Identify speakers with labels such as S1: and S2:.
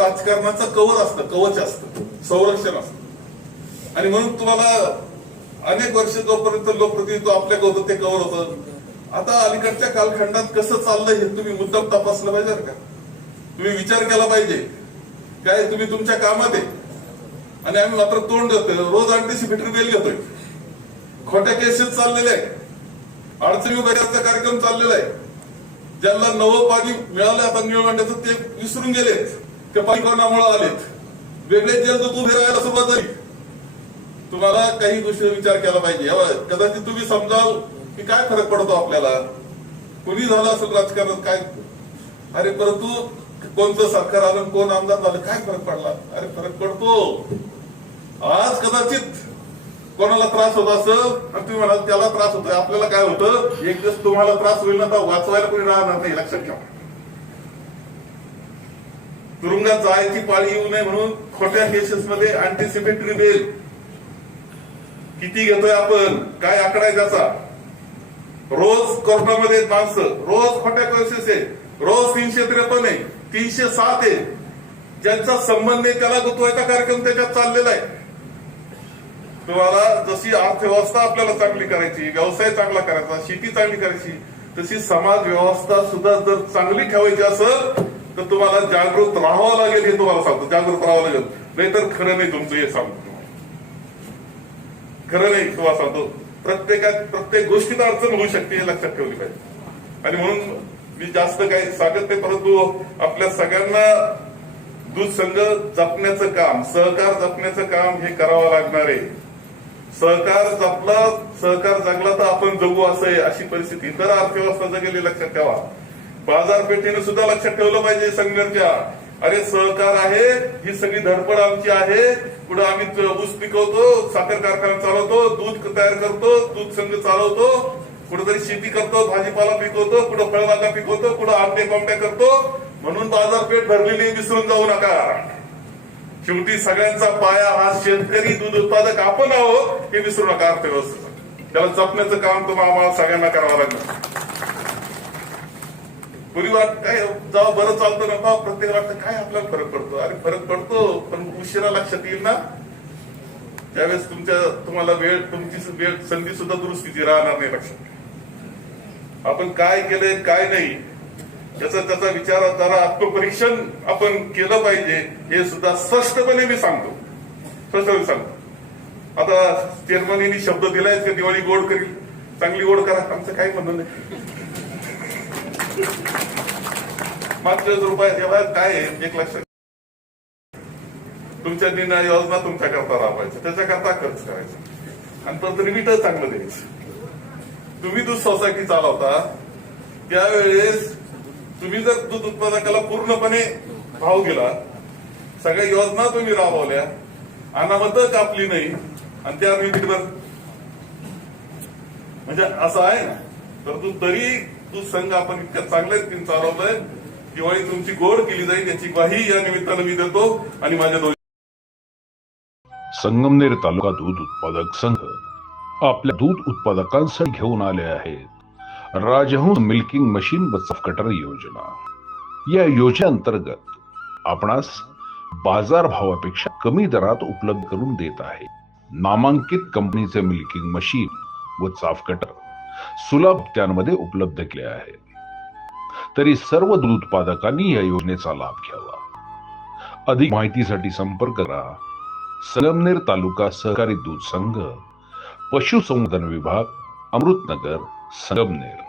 S1: राजकारणाचं कवच असतं कवच असतं संरक्षण असतं. आणि म्हणून तुम्हाला अनेक वर्ष जोपर्यंत लोकप्रतिनिधित्व आपल्याकडे होतं ते कवर होतं. आता अलीकडच्या कालखंडात कसं चाललंय हे तुम्ही मुद्दाम तपासलं पाहिजे का? तुम्ही विचार केला पाहिजे. काय तुम्ही तुमच्या कामात आहे? आणि आम्ही मात्र तोंड देतोय. रोज अँटिसिपेटरी बेल घेतोय. खोट्या केसेस चाललेले आहेत. अडचणी उभ्या कार्यक्रम चाललेला आहे. ज्यांना नवं पाणी मिळालं आता निळवंड्याचं ते विसरून गेलेत. ते पाणी आलेत. वेगळे जलदूत उभे राहायला सुरुवात झाली. तुम्हाला काही गोष्टी विचार केला पाहिजे. कदाचित तुम्ही समजाल की काय फरक पडतो आपल्याला? कोणी झालं असेल राजकारणात? काय? अरे परंतु कोणतं सरकार आलं कोण आमदार झालं काय फरक पडला? अरे फरक पडतो. आज कदाचित कोणाला त्रास होत असेल आणि तुम्ही म्हणाल त्याला त्रास होतोय. आपल्याला काय होतं? एक दिवस तुम्हाला त्रास होईल ना तर वाचवायला कोणी राहणार नाही. लक्षात ठेवा. तुरुंगात जायची पाळी येऊ नये म्हणून खोट्या केसेस मध्ये अँटिसिपेटरी बेल किती घेतोय आपण? काय आकडा आहे त्याचा? रोज कोर्टामध्ये माणसं. रोज खोट्या केसेस आहे रोज तीनशे त्रेपन्न आहे. तीनशे सात आहे. ज्यांचा संबंध आहे त्याला गुतवायचा कार्यक्रम त्याच्यात चाललेला आहे. तुम्हाला जशी अर्थव्यवस्था आपल्याला चांगली करायची व्यवसाय चांगला करायचा शेती चांगली करायची तशी समाज व्यवस्था सुद्धा जर चांगली ठेवायची असेल तर तुम्हाला जागृत राहावं लागेल हे तुम्हाला सांगतो. जागृत राहावं लागेल. नाहीतर खरं नाही तुमचं हे सांगतो खरं नाही तुम्हाला सांगतो. प्रत्येकात प्रत्येक गोष्टीत अडचण होऊ शकते हे लक्षात ठेवली पाहिजे. आणि म्हणून मी जास्त काही सांगत नाही परंतु आपल्या सगळ्यांना दूध संघ जपण्याचं काम सहकार जपण्याचं काम हे करावं लागणार आहे. सहकार जपला सहकार जगला तर आपण जगू असं अशी परिस्थिती. तर अर्थव्यवस्था जगेली लक्षात ठेवा. बाजारपेठेने सुद्धा लक्षात ठेवलं पाहिजे संघर्षा अरे सहकार आहे ही सगळी धडपड आमची आहे. पुढे आम्ही ऊस पिकवतो साखर कारखाना चालवतो दूध तयार करतो दूध संघ चालवतो. कुठेतरी शेती करतो भाजीपाला पिकवतो कुठं फळबागा पिकवतो कुठं आंबे कोंबड्या करतो. म्हणून बाजारपेठ भरलेली विसरून जाऊ नका. शेवटी सगळ्यांचा पाया हा शेतकरी दूध उत्पादक आपण आहोत हे विसरू नका अर्थव्यवस्थेचं त्याला जपण्याचं काम तुम्हाला आम्हाला सगळ्यांना करावं लागलं. पूर्वी काय जाव बरं चालतं ना तेव्हा प्रत्येक वाटतं काय आपल्याला फरक पडतो? अरे फरक पडतो पण उशिरा लक्षात येईल ना. त्यावेळेस तुमच्या तुम्हाला वेळ तुमची वेळ संधी सुद्धा दुरुस्तीची राहणार नाही लक्षात. आपण काय केलंय काय नाही त्याचा त्याचा विचार जरा आत्मपरीक्षण आपण केलं पाहिजे हे सुद्धा स्पष्टपणे मी सांगतो. स्पष्टपणे सांगतो. आता चेअरमनीने शब्द दिलाय की? दिवाळी गोड करील. चांगली गोड करा. आमचं काही म्हणणं नाही. मात्र रुपये तेव्हा काय आहे? एक लक्षात तुमच्या निर्णय योजना तुमच्याकरता राबवायच्या त्याच्याकरता खर्च करायचा. आणि परत रिमिट चांगलं द्यायचं. तुम्ही दूध सोसायटी चालवता त्यावेळेस तुम्ही जर दूध उत्पादकाला पूर्णपणे भाव दिला सगळ्या योजना तुम्ही राबवल्या अनामत कापली नाही आणि त्या लिमिटवर म्हणजे असं आहे ना? तर तू तरी तू संघ आपण इतक्या चांगल्या रीतीने चालवलाय दिवाळी तुमची गोड केली जाईल याची ग्वाही या निमित्तानं मी देतो आणि माझ्या दोन
S2: संगमनेर तालुका दूध उत्पादक संघ आपल्या दूध उत्पादकांसाठी घेऊन आले आहेत. राजहंस मिल्किंग मशीन बचत कटर योजना. या योजनेअंतर्गत आपणास बाजार भावापेक्षा कमी दरात उपलब्ध करून देत आहे. नामांकित कंपनीचे मिल्किंग मशीन व चाफ कटर. सुलभ त्यांमध्ये उपलब्ध केले आहे तरी सर्व दूध उत्पादकांनी या योजनेचा लाभ घ्यावा. अधिक माहितीसाठी संपर्क करा. संगमनेर तालुका सहकारी दूध संघ पशुसंवर्धन विभाग अमृतनगर संगमनेर